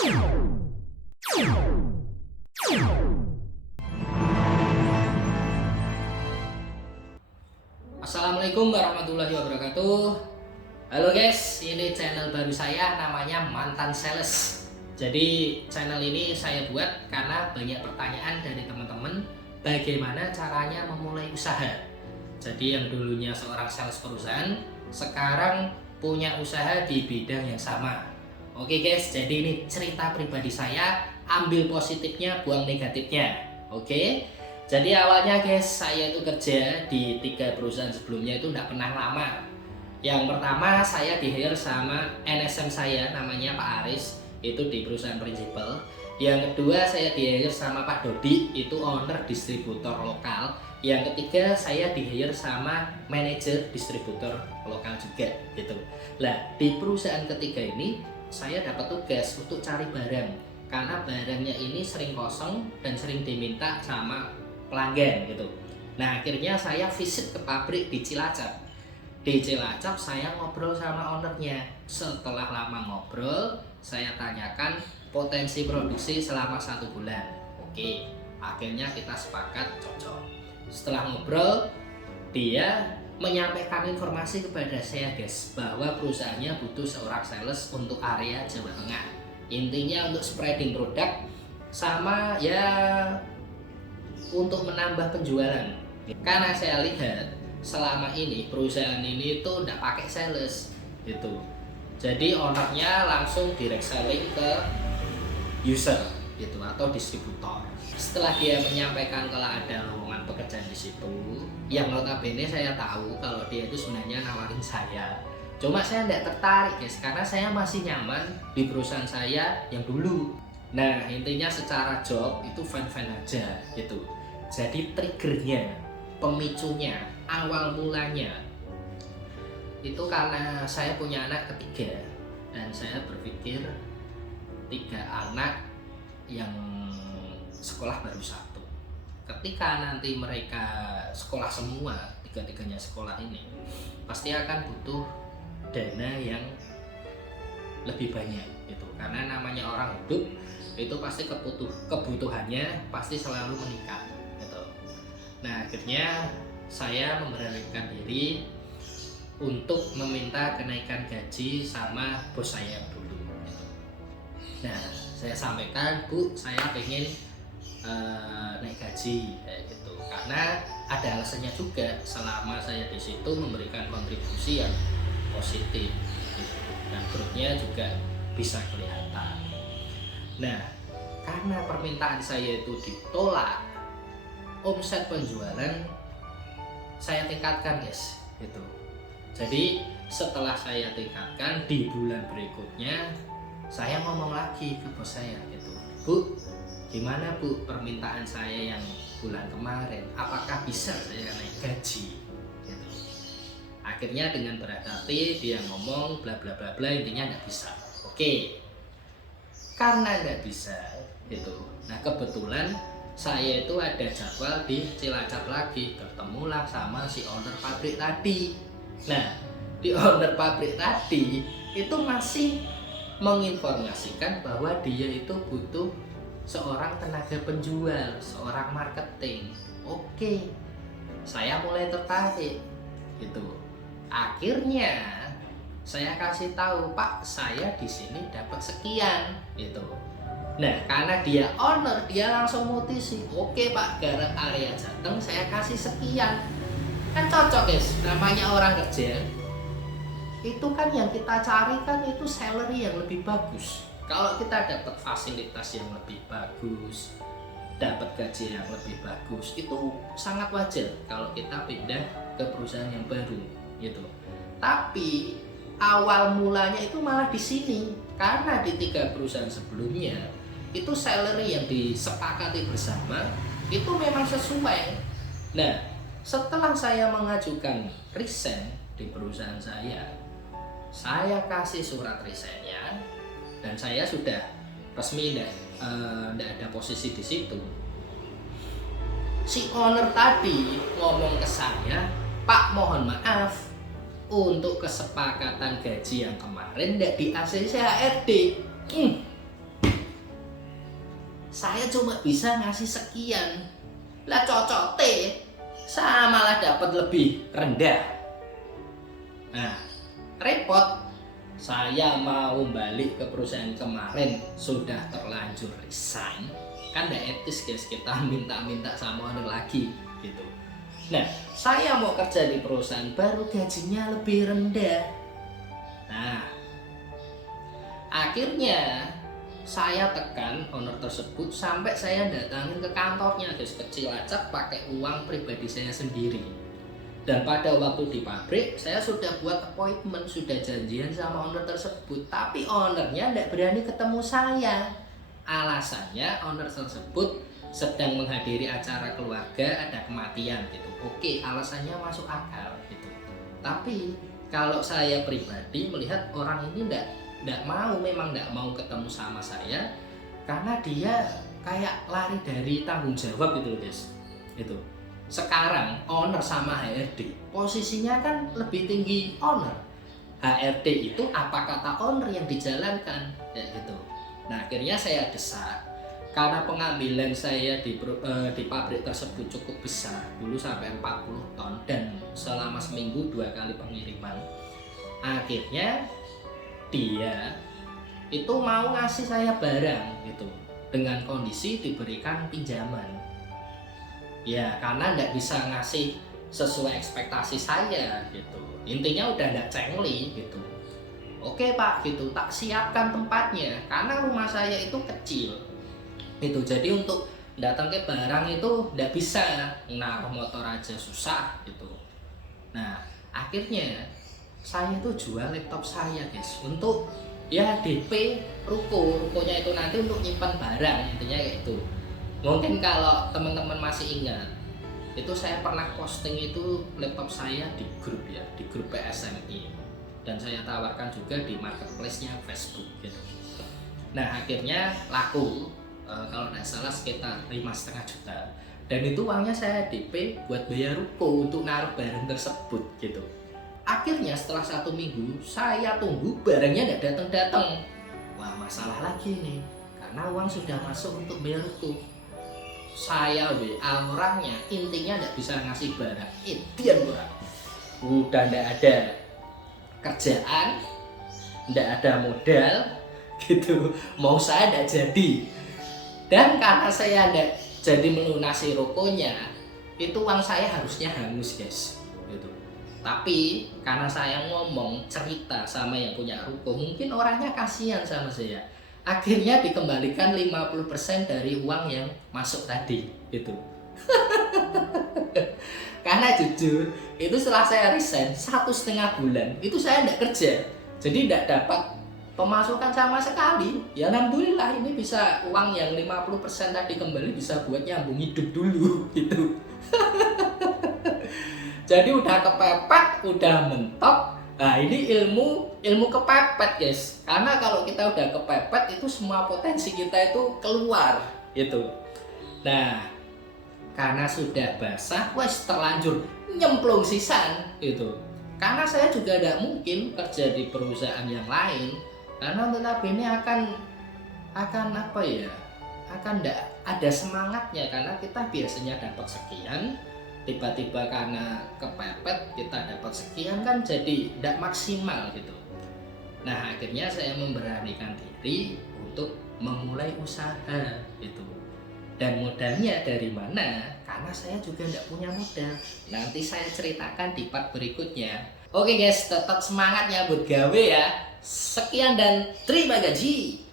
Assalamualaikum warahmatullahi wabarakatuh. Halo guys, ini channel baru saya, namanya Mantan Sales. Jadi channel ini saya buat karena banyak pertanyaan dari teman-teman bagaimana caranya memulai usaha. Jadi yang dulunya seorang sales perusahaan, sekarang punya usaha di bidang yang sama. Oke guys, jadi ini cerita pribadi saya, ambil positifnya, buang negatifnya. Oke. Jadi awalnya guys, saya itu kerja di 3 perusahaan sebelumnya itu tidak pernah lama. Yang pertama saya di-hire sama NSM saya, namanya Pak Aris, itu di perusahaan prinsipal. Yang kedua saya di-hire sama Pak Dodi, itu owner distributor lokal. Yang ketiga saya di-hire sama manajer distributor lokal juga gitu. Lah di perusahaan ketiga ini saya dapat tugas untuk cari barang, karena barangnya ini sering kosong dan sering diminta sama pelanggan gitu. Nah akhirnya saya visit ke pabrik di Cilacap. Di Cilacap saya ngobrol sama ownernya. Setelah lama ngobrol, saya tanyakan potensi produksi selama 1 bulan. Oke, akhirnya kita sepakat cocok. Setelah ngobrol, dia menyampaikan informasi kepada saya guys, bahwa perusahaannya butuh seorang sales untuk area Jawa Tengah. Intinya untuk spreading produk sama ya untuk menambah penjualan. Karena saya lihat selama ini perusahaan ini itu tidak pakai sales gitu. Jadi ownernya langsung direct selling ke user gitu atau distributor. Setelah dia menyampaikan kalau ada lowongan pekerjaan di situ, yang notabene saya tahu kalau dia itu sebenarnya nawarin saya. Cuma saya tidak tertarik guys, karena saya masih nyaman di perusahaan saya yang dulu. Nah intinya secara job itu fine-fine aja gitu. Jadi triggernya, pemicunya, awal mulanya itu karena saya punya anak ketiga dan saya berpikir 3 anak yang sekolah baru 1. Ketika nanti mereka sekolah semua, 3-tiganya sekolah ini, pasti akan butuh dana yang lebih banyak gitu. Karena namanya orang hidup itu pasti kebutuhannya pasti selalu meningkat. Nah akhirnya saya memberanikan diri untuk meminta kenaikan gaji sama bos saya dulu. Nah saya sampaikan, Bu, saya pengen naik gaji kayak gitu, karena ada alasannya juga. Selama saya di situ memberikan kontribusi yang positif gitu, dan growth-nya juga bisa kelihatan. Nah karena permintaan saya itu ditolak, omset penjualan saya tingkatkan guys gitu. Jadi setelah saya tingkatkan, di bulan berikutnya saya ngomong lagi ke bos saya gitu, Bu, gimana Bu permintaan saya yang bulan kemarin, apakah bisa saya naik gaji gitu. Akhirnya dengan berat hati dia ngomong bla bla bla bla, intinya nggak bisa. Oke, karena nggak bisa gitu. Nah kebetulan saya itu ada jadwal di Cilacap lagi, ketemulah sama si owner pabrik tadi. Nah di owner pabrik tadi itu masih menginformasikan bahwa dia itu butuh seorang tenaga penjual, seorang marketing. Oke, saya mulai tertarik gitu. Akhirnya saya kasih tahu, Pak, saya di sini dapat sekian gitu. Nah karena dia owner, dia langsung mutisi. Oke Pak, garap area Jateng saya kasih sekian. Kan cocok guys, namanya orang kerja itu kan yang kita cari kan itu salary yang lebih bagus. Kalau kita dapat fasilitas yang lebih bagus, dapat gaji yang lebih bagus, itu sangat wajar kalau kita pindah ke perusahaan yang baru gitu. Tapi awal mulanya itu malah di sini, karena di 3 perusahaan sebelumnya itu salary yang disepakati bersama itu memang sesuai. Nah setelah saya mengajukan resign di perusahaan saya kasih surat resignnya dan saya sudah resmi, tidak ada posisi di situ. Si owner tadi ngomong ke saya, Pak mohon maaf, untuk kesepakatan gaji yang kemarin tidak di ACC HRD. saya cuma bisa ngasih sekian. Lah cocote saya malah dapat lebih rendah. Nah, repot. Saya mau balik ke perusahaan kemarin, sudah terlanjur resign. Kan gak etis guys, kita minta-minta sama owner lagi gitu. Nah, saya mau kerja di perusahaan baru, gajinya lebih rendah. Nah, akhirnya saya tekan owner tersebut sampai saya datangin ke kantornya guys, kecil aja pakai uang pribadi saya sendiri. Dan pada waktu di pabrik saya sudah buat appointment, sudah janjian sama owner tersebut, tapi ownernya tidak berani ketemu saya. Alasannya owner tersebut sedang menghadiri acara keluarga, ada kematian gitu. Oke, alasannya masuk akal gitu. Tapi kalau saya pribadi melihat orang ini tidak mau, memang tidak mau ketemu sama saya karena dia kayak lari dari tanggung jawab gitu loh guys. Itu. Sekarang owner sama HRD posisinya kan lebih tinggi owner. HRD itu apa kata owner yang dijalankan ya gitu. Nah, akhirnya saya desak karena pengambilan saya di pabrik tersebut cukup besar, dulu sampai 40 ton dan selama seminggu 2 kali pengiriman. Akhirnya dia itu mau ngasih saya barang gitu dengan kondisi diberikan pinjaman. Ya karena nggak bisa ngasih sesuai ekspektasi saya gitu. Intinya udah nggak cengli gitu. Oke pak gitu, tak siapkan tempatnya karena rumah saya itu kecil itu, jadi untuk datang ke barang itu nggak bisa, naruh motor aja susah gitu. Nah akhirnya saya tuh jual laptop saya guys untuk ya DP rukonya itu nanti untuk nyimpan barang, intinya kayak itu. Mungkin kalau teman-teman masih ingat, itu saya pernah posting itu laptop saya di grup ya, di grup PSMI, dan saya tawarkan juga di marketplace-nya Facebook gitu. Nah akhirnya laku, kalau tidak salah sekitar 5,5 juta, dan itu uangnya saya DP buat bayar ruko untuk naruh barang tersebut gitu. Akhirnya setelah 1 minggu saya tunggu barangnya tidak datang-datang. Wah masalah lagi nih, karena uang sudah masuk untuk bayar ruko. Saya WA orangnya, intinya tidak bisa ngasih barang, Edian orang udah tidak ada kerjaan, tidak ada modal gitu, mau saya tidak jadi. Dan karena saya tidak jadi melunasi rukonya, itu uang saya harusnya hangus guys gitu. Tapi karena saya ngomong cerita sama yang punya ruko, mungkin orangnya kasihan sama saya, akhirnya dikembalikan 50% dari uang yang masuk tadi gitu. Karena jujur itu setelah saya resign 1,5 bulan itu saya tidak kerja, jadi tidak dapat pemasukan sama sekali. Ya alhamdulillah ini bisa uang yang 50% tadi kembali bisa buat nyambung hidup dulu gitu. Jadi udah kepepet, udah mentok. Nah ini ilmu kepepet guys, karena kalau kita udah kepepet itu semua potensi kita itu keluar gitu. Nah karena sudah basah, wes terlanjur nyemplung sisan gitu. Karena saya juga tidak mungkin kerja di perusahaan yang lain, karena notabene akan apa ya, akan tidak ada semangatnya, karena kita biasanya dapat sekian, tiba-tiba karena kepepet kita dapat sekian kan jadi tidak maksimal gitu. Nah akhirnya saya memberanikan diri untuk memulai usaha gitu. Dan modalnya dari mana? Karena saya juga tidak punya modal. Nanti saya ceritakan di part berikutnya. Oke guys, tetap semangat ya buat gawe ya. Sekian dan terima gaji.